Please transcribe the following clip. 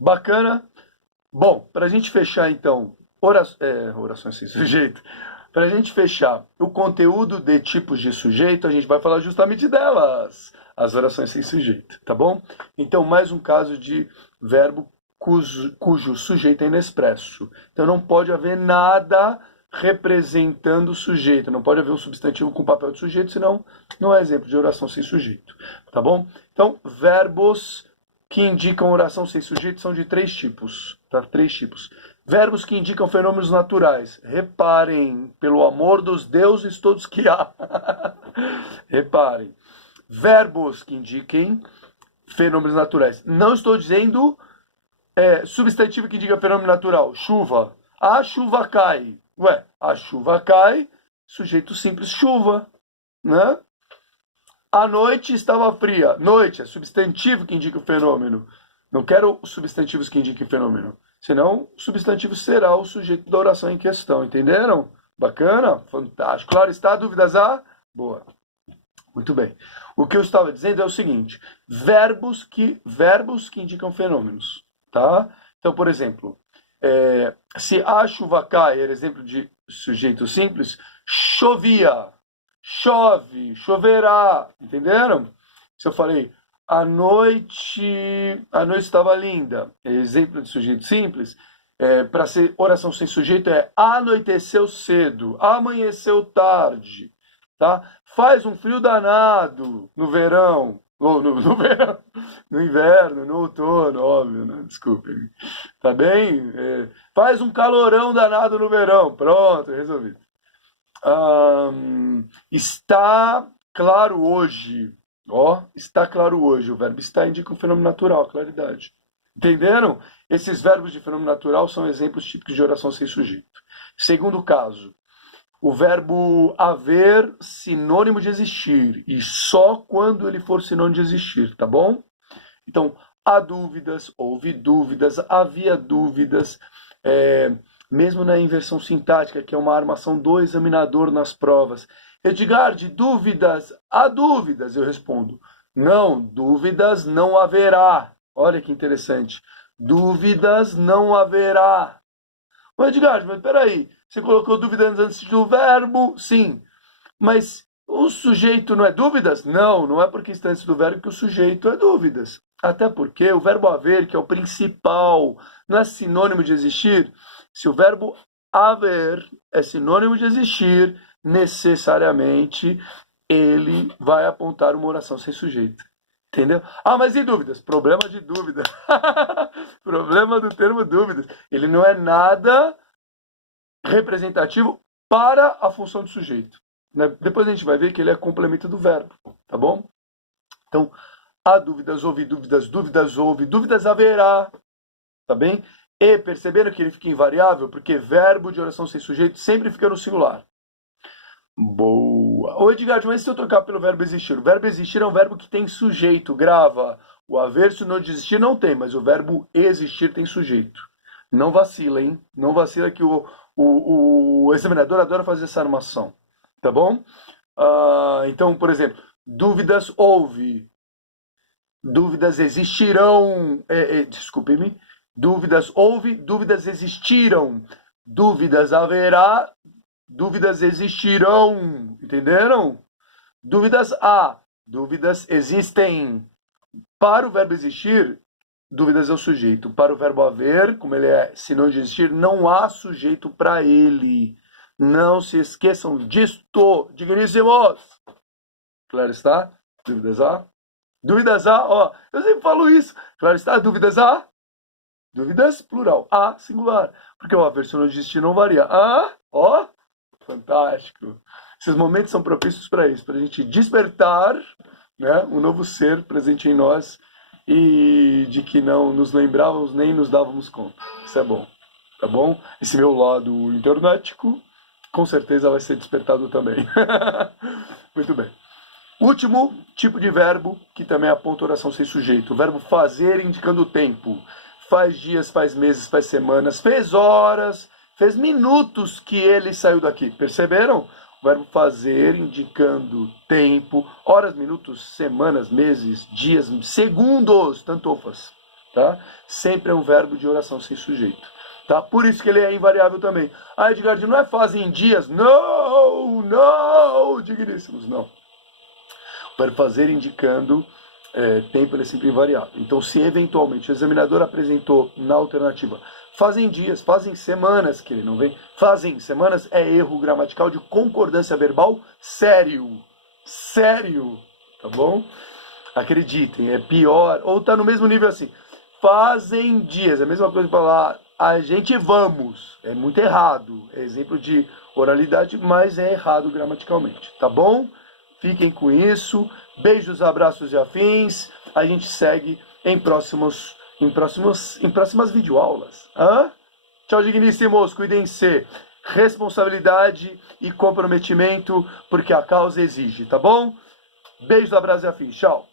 Bacana? Bom, para a gente fechar então, orações sem sujeito, para a gente fechar o conteúdo de tipos de sujeito, a gente vai falar justamente delas, as orações sem sujeito, tá bom? Então, mais um caso de verbo cujo sujeito é inexpresso. Então, não pode haver nada representando o sujeito, não pode haver um substantivo com papel de sujeito, senão não é exemplo de oração sem sujeito, tá bom? Então, verbos que indicam oração sem sujeito são de três tipos, tá? Três tipos. Verbos que indicam fenômenos naturais. Reparem, pelo amor dos deuses todos que há. Reparem. Verbos que indiquem fenômenos naturais. Não estou dizendo substantivo que indica fenômeno natural. Chuva. A chuva cai. Ué, a chuva cai. Sujeito simples, chuva. Né? A noite estava fria. Noite é substantivo que indica o fenômeno. Não quero substantivos que indiquem fenômeno. Senão, o substantivo será o sujeito da oração em questão. Entenderam? Bacana? Fantástico. Claro está? Dúvidas há? Boa. Muito bem. O que eu estava dizendo é o seguinte. Verbos que indicam fenômenos. Tá? Então, por exemplo, se a chuva cai, era exemplo de sujeito simples, chovia. Chove, choverá, entenderam? Se eu falei a noite estava linda, exemplo de sujeito simples, para ser oração sem sujeito é anoiteceu cedo, amanheceu tarde, tá? Faz um frio danado no verão, ou no verão, no inverno, no outono, óbvio, né? Desculpe, tá bem? Faz um calorão danado no verão, pronto, resolvido. Está claro hoje. Ó, está claro hoje. O verbo está indica um fenômeno natural, claridade. Entenderam? Esses verbos de fenômeno natural são exemplos típicos de oração sem sujeito. Segundo caso, o verbo haver, sinônimo de existir. E só quando ele for sinônimo de existir, tá bom? Então, há dúvidas, houve dúvidas, havia dúvidas. Mesmo na inversão sintática, que é uma armação do examinador nas provas. Edgar, de dúvidas, há dúvidas, eu respondo. Não, dúvidas não haverá. Olha que interessante. Dúvidas não haverá. Ô Edgar, mas peraí, você colocou dúvidas antes do verbo? Sim. Mas o sujeito não é dúvidas? Não, não é porque está antes do verbo que o sujeito é dúvidas. Até porque o verbo haver, que é o principal, não é sinônimo de existir. Se o verbo haver é sinônimo de existir, necessariamente ele vai apontar uma oração sem sujeito. Entendeu? Ah, mas e dúvidas? Problema de dúvida. Problema do termo dúvidas. Ele não é nada representativo para a função do sujeito. Depois a gente vai ver que ele é complemento do verbo, tá bom? Então, há dúvidas, houve dúvidas, dúvidas houve, dúvidas haverá, tá bem? E perceberam que ele fica invariável? Porque verbo de oração sem sujeito sempre fica no singular. Boa. Ô Edgar, mas se eu trocar pelo verbo existir? O verbo existir é um verbo que tem sujeito, grava. O haver, se não de existir, não tem, mas o verbo existir tem sujeito. Não vacila, hein? Não vacila que o examinador adora fazer essa armação. Tá bom? Então, por exemplo, dúvidas houve. Dúvidas existirão. Desculpe-me. Dúvidas houve, dúvidas existiram. Dúvidas haverá, dúvidas existirão. Entenderam? Dúvidas há, dúvidas existem. Para o verbo existir, dúvidas é o sujeito. Para o verbo haver, como ele é sinônimo de existir, não há sujeito para ele. Não se esqueçam disto, digníssimos. Claro está? Dúvidas há? Dúvidas há, ó. Eu sempre falo isso. Claro está? Dúvidas há? Dúvidas, plural. A, singular. Porque o haver, sinônimo de existir, não varia. Ah, ó. Fantástico. Esses momentos são propícios para isso, para a gente despertar, né, um novo ser presente em nós e de que não nos lembrávamos nem nos dávamos conta. Isso é bom, tá bom? Esse meu lado internetico com certeza vai ser despertado também. Muito bem. Último tipo de verbo que também aponta oração sem sujeito. O verbo fazer indicando o tempo. Faz dias, faz meses, faz semanas, fez horas, fez minutos que ele saiu daqui. Perceberam? O verbo fazer indicando tempo, horas, minutos, semanas, meses, dias, segundos, tantofas. tá? Sempre é um verbo de oração sem sujeito, tá? Por isso que ele é invariável também. Ah, Edgardinho, não é fase em dias? Não, não, digníssimos, não. O verbo fazer indicando tempo, ele é sempre invariável. Então, se eventualmente o examinador apresentou na alternativa fazem dias, fazem semanas que ele não vem, fazem semanas, é erro gramatical de concordância verbal sério, tá bom? Acreditem, é pior, ou tá no mesmo nível assim, fazem dias, é a mesma coisa que falar a gente vamos, é muito errado, é exemplo de oralidade, mas é errado gramaticalmente, tá bom? Fiquem com isso, beijos, abraços e afins, a gente segue em próximas videoaulas. Tchau, digníssimos, cuidem-se, responsabilidade e comprometimento, porque a causa exige, tá bom? Beijos, abraços e afins, tchau.